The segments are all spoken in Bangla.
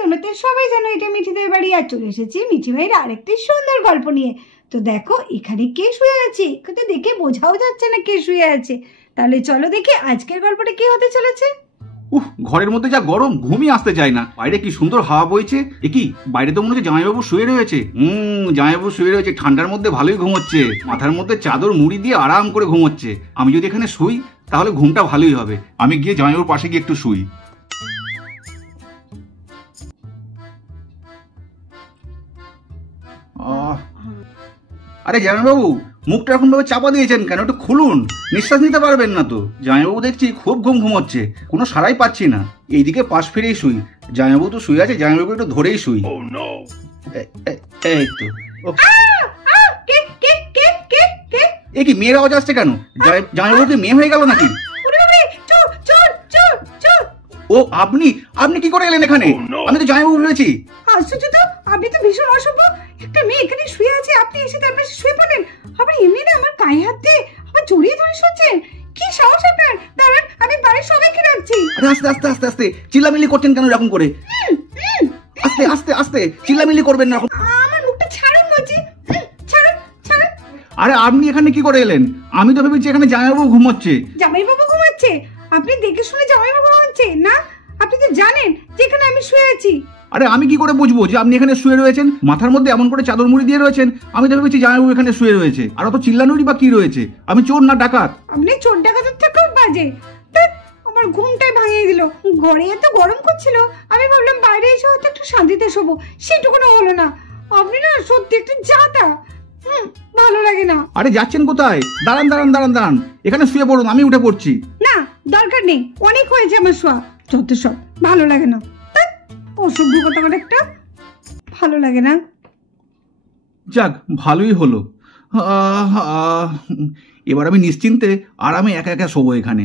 তোমরা সবাই জানো এটা মিঠিদের বাড়ি, আর চলে এসেছি মিঠি ভাইয়ের আরেকটি সুন্দর গল্প নিয়ে। তো দেখো এখানে কে শুয়ে আছে, তো দেখে বোঝাও যাচ্ছে না কে শুয়ে আছে। তাহলে চলো দেখি আজকের গল্পটা কি হতে চলেছে। ঘরের মধ্যে যা গরম, ঘুমই আসতে চায় না। বাইরে কি সুন্দর হাওয়া বইছে। কি বাইরে তো মনে হচ্ছে জামাইবাবু শুয়ে রয়েছে। জামাইবাবু শুয়ে রয়েছে, ঠান্ডার মধ্যে ভালোই ঘুমোচ্ছে। মাথার মধ্যে চাদর মুড়ি দিয়ে আরাম করে ঘুমোচ্ছে। আমি যদি এখানে শুই তাহলে ঘুমটা ভালোই হবে। আমি গিয়ে জামাইবাবুর পাশে গিয়ে একটু শুই। আরে জামাইবাবু, মুখটা এরকম ভাবে চাপা দিয়েছেন কেন? একটু খুলুন, নিঃশ্বাস নিতে পারবেন না তো। জামাইবাবু দেখছি খুব ঘুমোচ্ছে, কোনো সারাই পাচ্ছি না। এইদিকে পাশ ফিরেই শুই। জামাইবাবু তো শুয়ে আছে, জামাইবাবু একটু ধরেই শুই। এই তো। এ কি মেয়ের আওয়াজ আসছে কেন? জামাইবাবু কি মেয়ে হয়ে গেল নাকি? ও আপনি আপনি কি করে এলেন এখানে? আমি তো জামাইবাবু বলেছি। আশ্চর্য তো, আপনি তো ভীষণ অসভ্য। একটা মেয়ে এখানে শুয়ে আছে, আপনি এসে তার পাশে শুয়ে পড়েন। আবার এমনি না আমার গায়ে হাত দিয়ে আবার জড়িয়ে ধরে শুচ্ছেন। কি সাহস আপনার! দাঁড়ান, আমি বাড়ির সবাইকে ডাকছি। আরে আস্তে আস্তে আস্তে আস্তে চিল্লামিল্লি করছেন কেন এরকম করে? আস্তে আস্তে আস্তে চিল্লামিল্লি করবেন না। আমার মুখটা ছাড়ুন বলছি, ছাড়ুন ছাড়ুন। আরে আপনি এখানে কি করে এলেন? আমি তো ভেবেছি এখানে জামাইবাবু ঘুমোচ্ছে। জামাইবাবু ঘুমাচ্ছে? আপনি দেখে শুনে জামাইবাবু ঘুমাচ্ছে না? আপনি তো জানেন যেখানে আমি শুয়ে আছি। আরে আমি কি করে বুঝবো যে আপনি এখানে শুয়ে রয়েছেন? মাথার মধ্যে এমন করে চাদর মুড়ি দিয়ে রয়েছেন, আমি তো ভেবেছি জামাইবাবু এখানে শুয়ে রয়েছে। আর অত চিল্লানোরই বা কি রয়েছে? আমি চোর না ডাকাত? আপনি চোর ডাকাতের থেকেও বাজে। আমার ঘুমটাই ভাঙিয়ে দিল। ঘরে এত গরম করছিল, আমি ভাবলাম বাইরে এসে হয়তো একটু শান্তিতে শোবো, সেটুকুনো হলো না। আপনি না সত্যি একটু যাতা, ভালো লাগে না। আরে যাচ্ছেন কোথায়? দাঁড়ান দাঁড়ান দাঁড়ান দাঁড়ান, এখানে শুয়ে পড়ুন, আমি উঠে পড়ছি। না দরকার নেই, অনেক হয়েছে আমার শোয়া। যত সব ভালো লাগে না, অসভ্য কথা বলে একটা, ভালো লাগে না। যাক ভালোই হলো। এবার আমি নিশ্চিন্তে আরামে একা একা শোবো এখানে।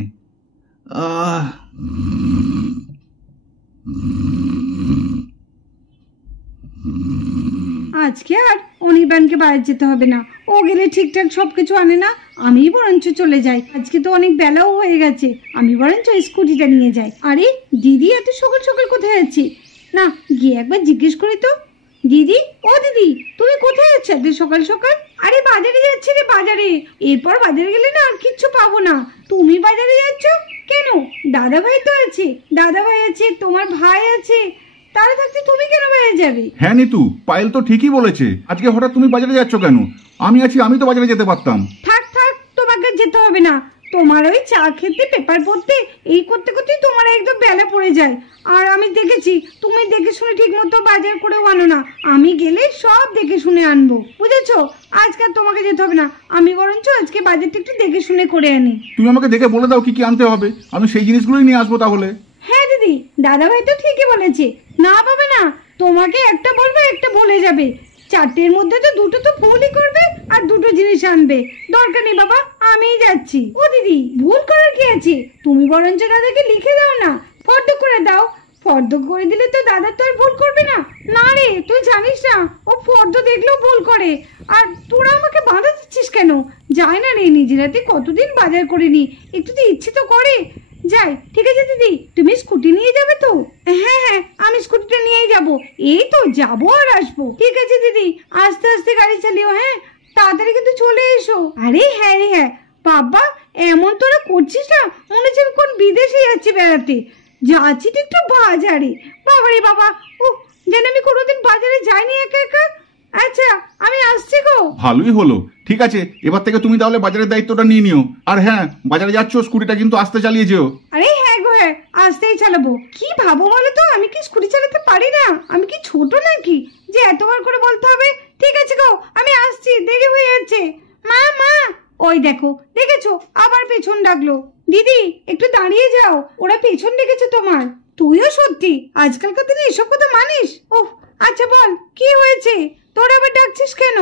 আজকে আর অনির্বাণকে বাইরে যেতে হবে না, ও গেলে ঠিকঠাক সবকিছু আনে না। আমি বরঞ্চ চলে যাই, আজকে তো অনেক বেলাও হয়ে গেছে। আমি বরঞ্চ স্কুটিটা নিয়ে যাই। আরে দিদি এত সকাল সকাল কোথায় যাচ্ছে? না গিয়ে একবার জিজ্ঞেস করি তো। দিদি, ও দিদি, তুমি কোথায় যাচ্ছ এত সকাল সকাল? আরে বাজারে যাচ্ছি রে, বাজারে। এরপর বাজারে গেলে না আর কিচ্ছু পাবো না। তুমি বাজারে যাচ্ছ কেন? দাদা ভাই তো আছে, দাদা ভাই আছে, তোমার ভাই আছে, তারা থাকতে তুমি কেন বাইরে যাবে? হ্যাঁ নিতু, পায়েল তো ঠিকই বলেছে। আজকে হঠাৎ তুমি বাজারে যাচ্ছ কেন? আমি আছি, আমি তো বাজারে যেতে পারতাম। থাক থাক, তোমাকে যেতে হবে না। তোমার ওই চা খেতে, পেপার পড়তে, এই করতে করতেই তোমার একদম বেলা পড়ে যায়। আর আমি দেখেছি তুমি দেখে শুনে ঠিক মতো বাজার করেও আনো না। আমি গেলে সব দেখে শুনে আনবো, বুঝেছো? আজকে আর তোমাকে যেতে হবে না, আমি বরঞ্চ আজকে বাজারটা একটু দেখে শুনে করে আনি। তুমি আমাকে দেখে বলে দাও কি কি আনতে হবে, আমি সেই জিনিসগুলোই নিয়ে আসবো তাহলে। হ্যাঁ দিদি, দাদা ভাই তো ঠিকই বলেছে, না পাবে না। তোমাকে একটা বলবে, একটা বলে যাবে। চারটের মধ্যে তো দুটো তো ভুলই করবে আর দুটো জিনিস আনবে। দরকার নেই বাবা, আমিই যাচ্ছি। ও দিদি, ভুল করার কি আছে? তুমি বরঞ্চ দাদাকে লিখে দাও না, ফর্দ করে দাও। ফর্দ করে দিলে তো দাদা তো আর ভুল করবে না। না রে, তুই জানিস না ও ফর্দ দেখলেও ভুল করে। আর তোরা আমাকে বাধা দিচ্ছিস কেন? যায় না রে, নিজের হাতে কতদিন বাজার করিনি, একটু তো ইচ্ছে তো করে। যাই, ঠিক আছে দিদি, তুমি স্কুটি নিয়ে যাবে তো? হ্যাঁ হ্যাঁ, আমি স্কুটিটা নিয়েই যাব। এই তো যাবো আর আসবো। ঠিক আছে দিদি, আস্তে আস্তে গাড়ি চালিও। হ্যাঁ, তাড়াতাড়ি কিন্তু চলে এসো। আরে হ্যাঁ রে হ্যাঁ। বাবা, এমন তোরা করছিস না মনে হচ্ছে কোন বিদেশে যাচ্ছি বেড়াতে। যাচ্ছি তো একটু বাজারে। বাবারে বাবা, ও যেন আমি কোনোদিন বাজারে যাইনি একা একা। আচ্ছা, আমি আসছি গো। ভালোই হলো, ঠিক আছে, এবার থেকে তুমি তাহলে বাজারের দায়িত্বটা নিয়ে নিও। আর হ্যাঁ, বাজারে যাচ্ছ স্কুটিটা কিন্তু আস্তে চালিয়ে যেও। আরে হ্যাঁ গো হ্যাঁ, আস্তেই চালাবো। কি ভাবো বলো তো, আমি কি স্কুটি চালাতে পারি না? আমি কি ছোট নাকি যে এতবার করে বলতে হবে? ঠিক আছে গো, আমি আসছি, দেরি হয়ে যাচ্ছে। মা মা, ওই দেখো, দেখেছো আবার পেছন ডাকলো। দিদি একটু দাঁড়িয়ে যাও, ওরা পেছন ডেকেছে তোমার। তুইও সত্যি আজকালকার দিনে এসব কথা মানিস? ওহ আচ্ছা বল, কি হয়েছে? তোর আবার ডাকছিস কেন?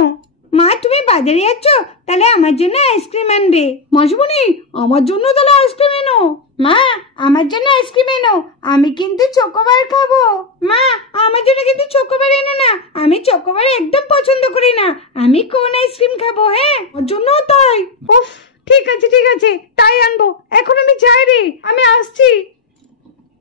মা তুমি বাজারে যাচ্ছ, তাহলে আমার জন্য আইসক্রিম আনবে। মাসুমণি, আমার জন্য তাহলে আইসক্রিম এনো। মা আমার জন্য আইসক্রিম এনো, আমি কিন্তু চকোবার খাবো। মা আমার জন্য কিন্তু চকোবার এনো না, আমি চকোবার একদম পছন্দ করি না। আমি কোন আইসক্রিম খাবো? হ্যাঁ, ওর জন্য তাই। উফ, ঠিক আছে তাই আনবো। এখন আমি যাই রে, আমি আসছি।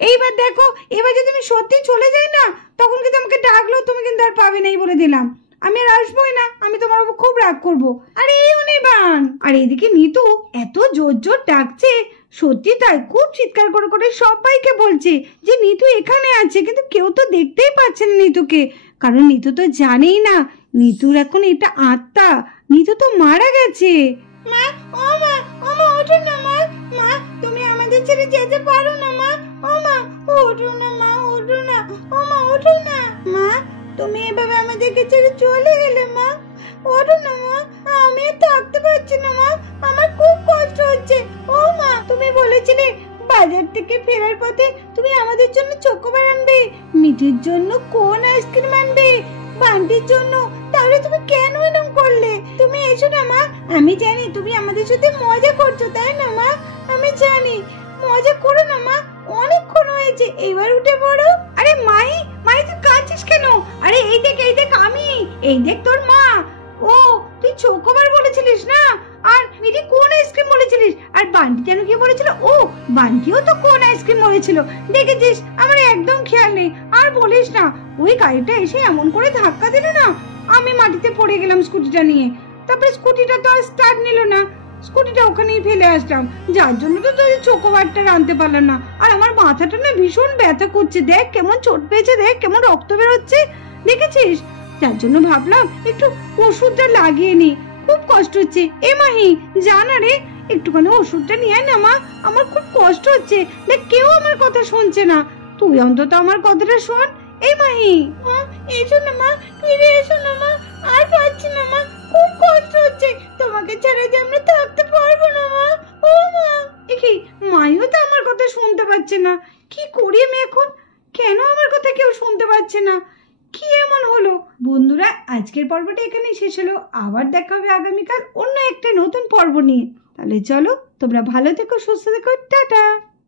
এইবার দেখো, এবার যদি আমি সত্যি চলে যাই না, তখন কিন্তু আমাকে ডাকলো তুমি কিন্তু আর পাবে না, এই বলে দিলাম। আমি আর আসবোই না, আমি তোমার উপর খুব রাগ করবো। আরে এই অনির্বাণ, আর এদিকে নিতু এত জোর জোর ডাকছে, সত্যি তাই, খুব চিৎকার করে করে সবাইকে বলছে যে নিতু এখানে আছে, কিন্তু কেউ তো দেখতেই পাচ্ছে না নিতুকে, কারণ নিতু তো জানেই না নিতুর এখন এটা আত্মা, নিতু তো মারা গেছে। মা, ও মা, ও মা, ওঠো না মা, মা তুমি আমাদের ছেড়ে যেতে পারো না মা, ও মা ওঠো না মা, ওঠো না, ও মা ওঠো না, মা তুমি এভাবে আমাদেরকে ছেড়ে চলে গেলে মা, ওঠো না মা, আমি আর থাকতে পারছি না মা, আমার খুব কষ্ট হচ্ছে। ও মা, তুমি বলেছিলে বাজার থেকে ফেরার পথে তুমি আমাদের জন্য চকোবার আনবে, মিঠির জন্য কোন আইসক্রিম আনবে, বান্টির জন্য, তাহলে তুমি কেন এরকম করলে? তুমি এসো না মা, আমি জানি তুমি আমাদের সাথে মজা করছো, তাই না মা? আমি জানি, মজা করো না মা, অনেকক্ষণ হয়েছে, এবার উঠে পড়ো। আরে মাই, মাই তুই কাঁদছিস কেন? আরে এই দেখ আমি, এই দেখ তোর মা। ও তুই চকোবার বলেছিলিস না, আর মিঠি কোন আইসক্রিম বলেছিলিস, আর বান্টি যেন কি বলেছিল? ও বান্টিও তো কোন আইসক্রিম বলেছিল, দেখেছিস? আমার একদম খেয়াল নেই, আর বলিস না। ওই গাড়িটা এসে এমন করে ধাক্কা দিল না, আমি মাটিতে পড়ে গেলাম স্কুটিটা নিয়ে, তারপরে স্কুটিটা তো আর স্টার্ট নিল না, স্কুটিটা ওখানেই ফেলে আসলাম, যার জন্য তো তোদের চকোবারটা আনতে পারলাম না। আর আমার মাথাটা না ভীষণ ব্যথা করছে, দেখ কেমন চোট পেয়েছে, দেখ কেমন রক্ত বেরোচ্ছে, দেখেছিস? যার জন্য ভাবলাম একটু ওষুধটা লাগিয়ে নি, খুব কষ্ট হচ্ছে। এ মাহি জানা রে, একটুখানি ওষুধটা নিয়ে আয় না মা, আমার খুব কষ্ট হচ্ছে, দেখ কেউ আমার কথা শুনছে না, তুই অন্তত আমার কথাটা শোন। এই মাহি, এসো না মা, ফিরে এসো না মা, আর পারছি না মা, খুব কষ্ট হচ্ছে, তোমাকে ছেড়ে যে আমরা থাকতে পারবো না মা। ও মা, কি মাইও তো আমার কথা শুনতে পাচ্ছে না, কি করি আমি এখন? কেন আমার কথা কেউ শুনতে পাচ্ছে না? কি এমন হলো? বন্ধুরা, আজকের পর্বটা এখানেই শেষ হলো, আবার দেখা হবে আগামীকাল অন্য একটা নতুন পর্ব নিয়ে। তাহলে চলো, তোমরা ভালো থেকো, সুস্থ থেকো, টাটা।